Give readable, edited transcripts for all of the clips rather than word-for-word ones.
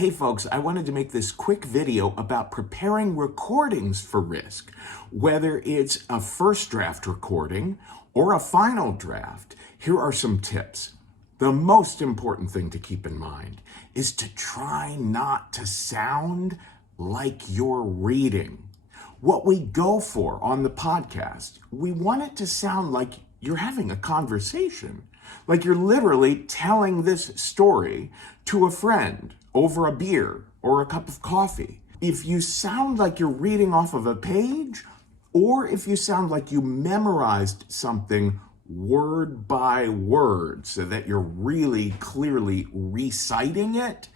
Hey folks, I wanted to make this quick video about preparing recordings for risk. Whether it's a first draft recording or a final draft, here are some tips. The most important thing to keep in mind is to try not to sound like you're reading. What we go for on the podcast, we want it to sound like you're having a conversation, like you're literally telling this story to a friend over a beer or a cup of coffee. If you sound like you're reading off of a page, or if you sound like you memorized something word by word so that you're really clearly reciting it,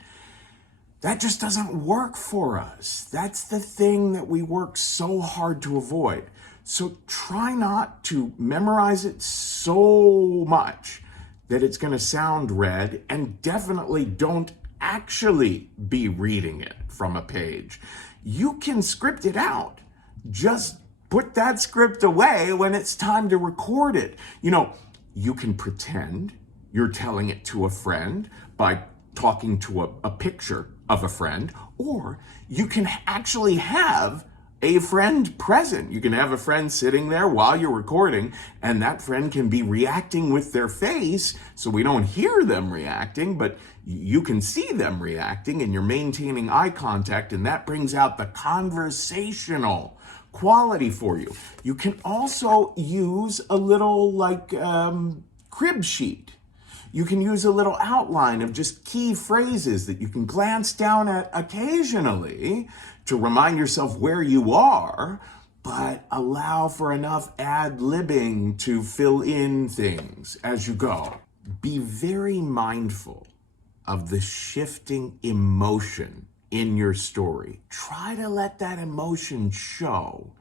that just doesn't work for us. That's the thing that we work so hard to avoid. So try not to memorize it so much that it's going to sound read, and definitely don't actually be reading it from a page. You can script it out. Just put that script away when it's time to record it. You can pretend you're telling it to a friend by talking to a picture of a friend, or you can actually have a friend present. You can have a friend sitting there while you're recording, and that friend can be reacting with their face, so we don't hear them reacting, but you can see them reacting, and you're maintaining eye contact, and that brings out the conversational quality for you. You can also use a little crib sheet. You can use a little outline of just key phrases that you can glance down at occasionally to remind yourself where you are, but allow for enough ad-libbing to fill in things as you go. Be very mindful of the shifting emotion in your story. Try to let that emotion show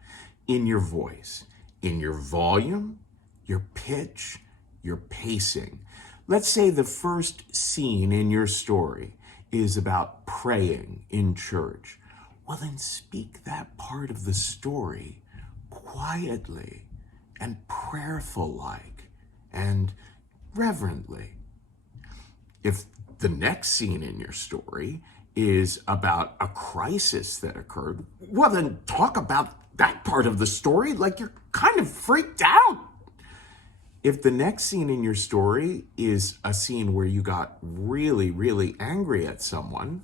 in your voice, in your volume, your pitch, your pacing. Let's say the first scene in your story is about praying in church. Well, then speak that part of the story quietly and prayerful-like and reverently. If the next scene in your story is about a crisis that occurred, well, then talk about that part of the story like you're kind of freaked out. If the next scene in your story is a scene where you got really, really angry at someone,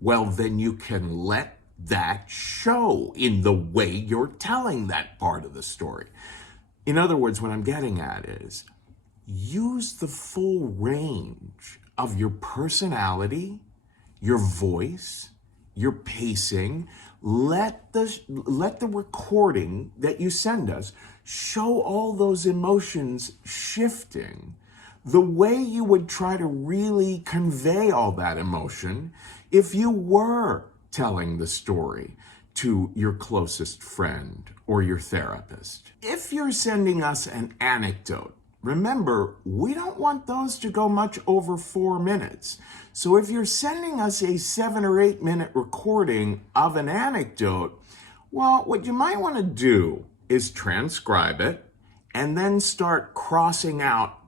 well, then you can let that show in the way you're telling that part of the story. In other words, what I'm getting at is use the full range of your personality, your voice, your pacing. Let the recording that you send us show all those emotions shifting the way you would try to really convey all that emotion if you were telling the story to your closest friend or your therapist. If you're sending us an anecdote, remember, we don't want those to go much over 4 minutes. So if you're sending us a 7 or 8 minute recording of an anecdote, well, what you might want to do is transcribe it and then start crossing out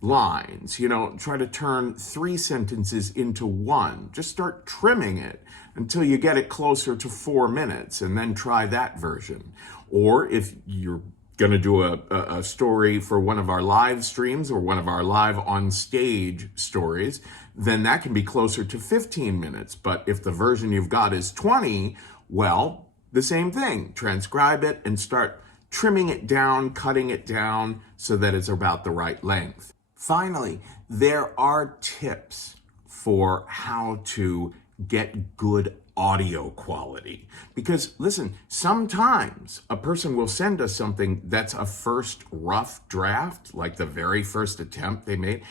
lines. Try to turn 3 sentences into 1. Just start trimming it until you get it closer to 4 minutes, and then try that version. Or if you're going to do a story for one of our live streams or one of our live on stage stories, then that can be closer to 15 minutes. But if the version you've got is 20, well, the same thing. Transcribe it and start trimming it down, cutting it down so that it's about the right length. Finally, there are tips for how to get good audio quality. Because listen, sometimes a person will send us something that's a first rough draft, like the very first attempt they made,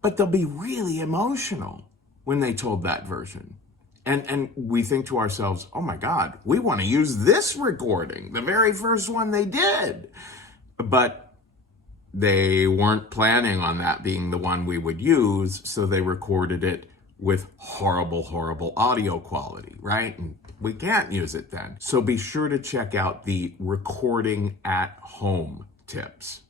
but they'll be really emotional when they told that version. And we think to ourselves, oh my God, we want to use this recording, the very first one they did. But they weren't planning on that being the one we would use, so they recorded it with horrible, horrible audio quality, right? And we can't use it then. So be sure to check out the recording at home tips.